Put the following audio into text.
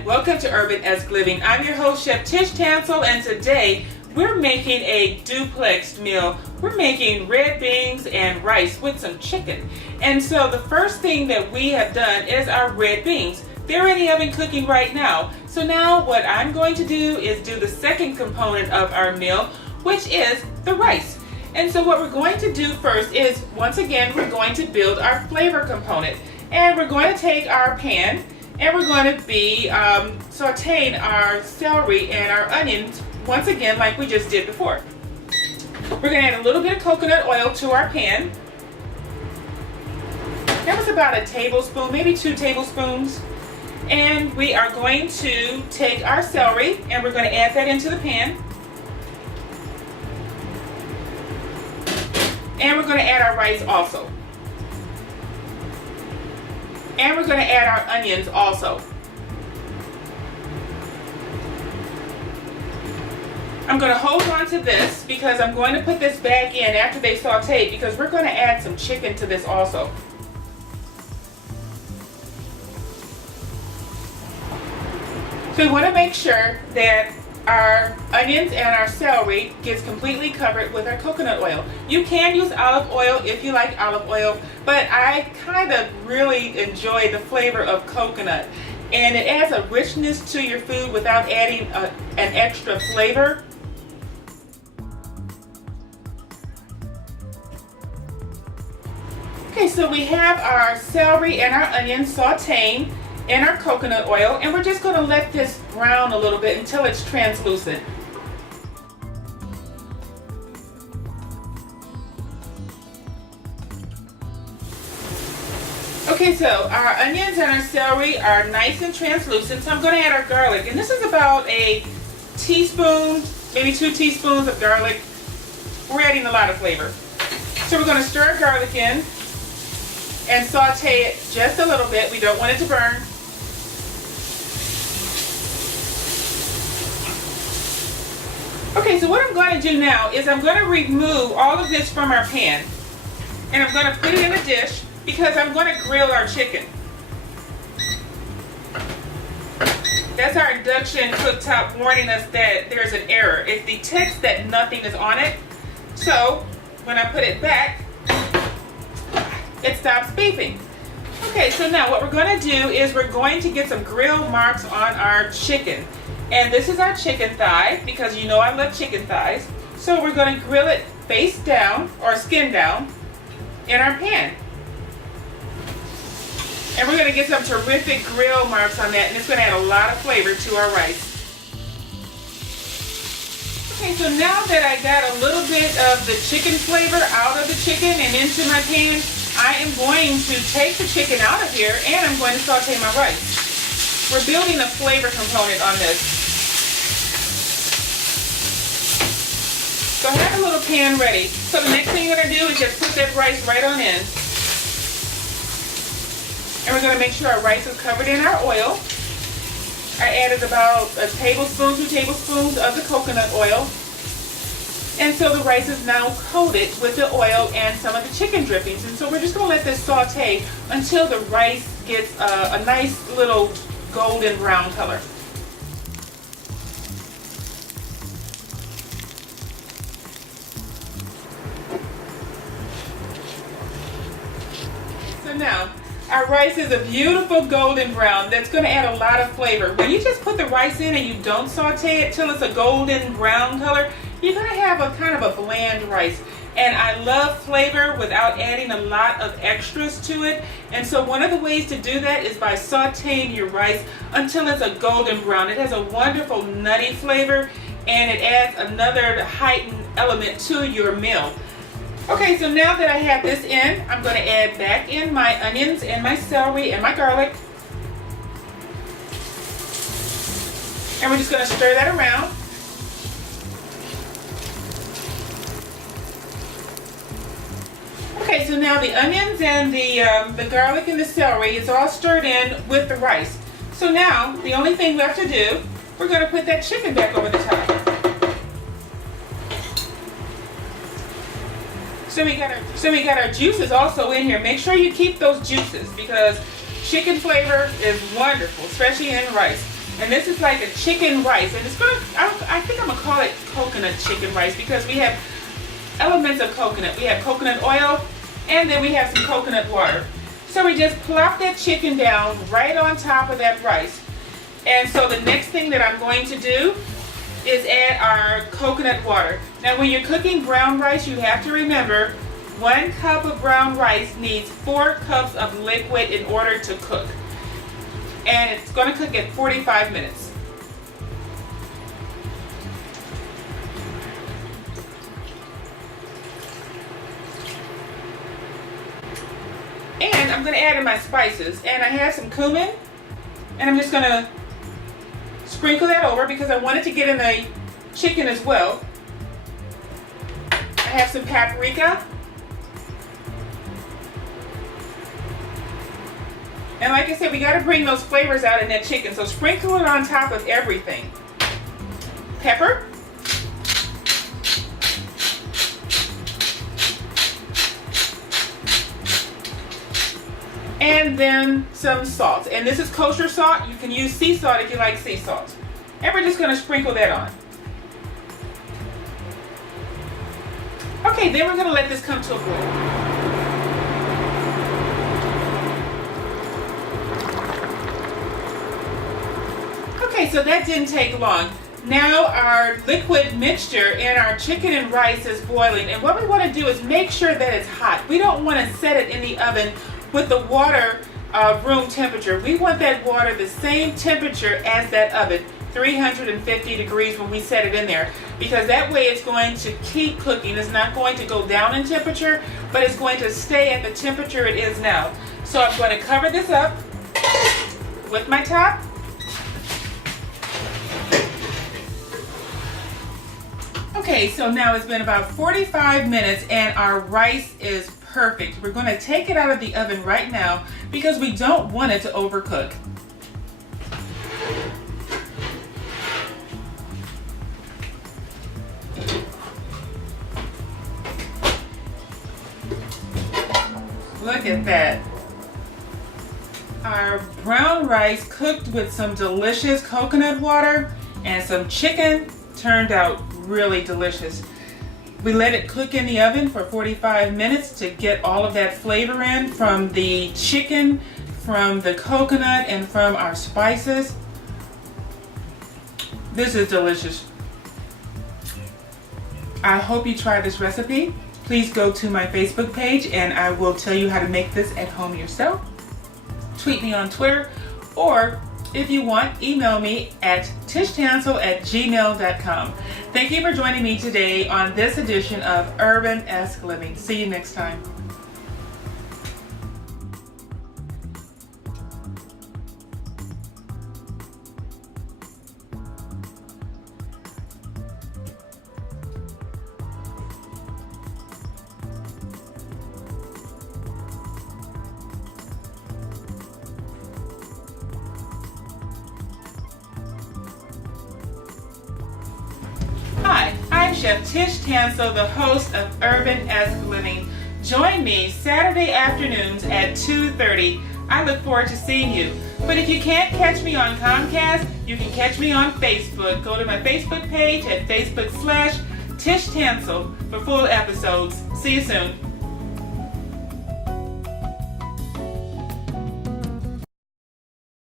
and welcome to URBANesque Living. I'm your host, Chef Tish Tansil, and today we're making a duplexed meal. We're making red beans and rice with some chicken. And so the first thing that we have done is our red beans. They're in the oven cooking right now. So now what I'm going to do is do the second component of our meal, which is the rice. And so what we're going to do first is, once again, we're going to build our flavor component. And we're going to take our pan and we're going to be sauteing our celery and our onions once again like we just did before. We're going to add a little bit of coconut oil to our pan. That was about a tablespoon, maybe 2 tablespoons. And we are going to take our celery and we're going to add that into the pan. And we're going to add our rice also. And we're going to add our onions also. I'm going to hold on to this because I'm going to put this back in after they sauteed, because we're going to add some chicken to this also. So we want to make sure that our onions and our celery gets completely covered with our coconut oil. You can use olive oil if you like olive oil, but I kind of really enjoy the flavor of coconut, and it adds a richness to your food without adding an extra flavor. Okay, so we have our celery and our onions sauteing in our coconut oil, and we're just going to let this brown a little bit until it's translucent. Okay, so our onions and our celery are nice and translucent, so I'm going to add our garlic, and this is about a teaspoon, maybe 2 teaspoons of garlic. We're adding a lot of flavor. So we're going to stir our garlic in and saute it just a little bit. We don't want it to burn. Okay, so what I'm going to do now is I'm going to remove all of this from our pan, and I'm going to put it in a dish because I'm going to grill our chicken. That's our induction cooktop warning us that there's an error. It detects that nothing is on it, so when I put it back, it stops beeping. Okay, so now what we're going to do is we're going to get some grill marks on our chicken. And this is our chicken thigh, because you know I love chicken thighs. So we're going to grill it face down, or skin down, in our pan. And we're going to get some terrific grill marks on that, and it's going to add a lot of flavor to our rice. Okay, so now that I got a little bit of the chicken flavor out of the chicken and into my pan, I am going to take the chicken out of here and I'm going to saute my rice. We're building a flavor component on this. So I have a little pan ready. So the next thing you're going to do is just put that rice right on in. And we're going to make sure our rice is covered in our oil. I added about a tablespoon, 2 tablespoons of the coconut oil. And so the rice is now coated with the oil and some of the chicken drippings. And so we're just going to let this saute until the rice gets a nice little golden brown color. So now, our rice is a beautiful golden brown. That's going to add a lot of flavor. When you just put the rice in and you don't saute it till it's a golden brown color, you're going to have a kind of a bland rice. And I love flavor without adding a lot of extras to it. And so one of the ways to do that is by sauteing your rice until it's a golden brown. It has a wonderful nutty flavor, and it adds another heightened element to your meal. Okay, so now that I have this in, I'm going to add back in my onions and my celery and my garlic. And we're just going to stir that around. Okay, so now the onions and the garlic and the celery is all stirred in with the rice. So now the only thing left to do, we're going to put that chicken back over the top. So we got our juices also in here. Make sure you keep those juices because chicken flavor is wonderful, especially in rice. And this is like a chicken rice, and it's I think I'm gonna call it coconut chicken rice because we have elements of coconut. We have coconut oil, and then we have some coconut water. So we just plop that chicken down right on top of that rice. And so the next thing that I'm going to do is add our coconut water. Now when you're cooking brown rice, you have to remember 1 cup of brown rice needs 4 cups of liquid in order to cook. And it's going to cook at 45 minutes. And I'm going to add in my spices. And I have some cumin. And I'm just going to sprinkle that over because I want it to get in the chicken as well. I have some paprika. And like I said, we got to bring those flavors out in that chicken. So sprinkle it on top of everything. Pepper. And then some salt. And this is kosher salt. You can use sea salt if you like sea salt. And we're just going to sprinkle that on. Okay, then we're going to let this come to a boil. Okay, so that didn't take long. Now our liquid mixture in our chicken and rice is boiling. And what we want to do is make sure that it's hot. We don't want to set it in the oven with the water room temperature. We want that water the same temperature as that oven, 350 degrees when we set it in there. Because that way it's going to keep cooking. It's not going to go down in temperature, but it's going to stay at the temperature it is now. So I'm going to cover this up with my top. Okay, so now it's been about 45 minutes and our rice is perfect. We're going to take it out of the oven right now because we don't want it to overcook. Look at that. Our brown rice cooked with some delicious coconut water and some chicken turned out really delicious. We let it cook in the oven for 45 minutes to get all of that flavor in from the chicken, from the coconut, and from our spices. This is delicious. I hope you try this recipe. Please go to my Facebook page and I will tell you how to make this at home yourself. Tweet me on Twitter, or if you want, email me at tishtansil@gmail.com. Thank you for joining me today on this edition of Urbanesque Living. See you next time. Hi, I'm Chef Tish Tansil, the host of Urbanesque Living. Join me Saturday afternoons at 2:30. I look forward to seeing you. But if you can't catch me on COMCAST, you can catch me on Facebook. Go to my Facebook page at Facebook/Tish Tansil for full episodes. See you soon.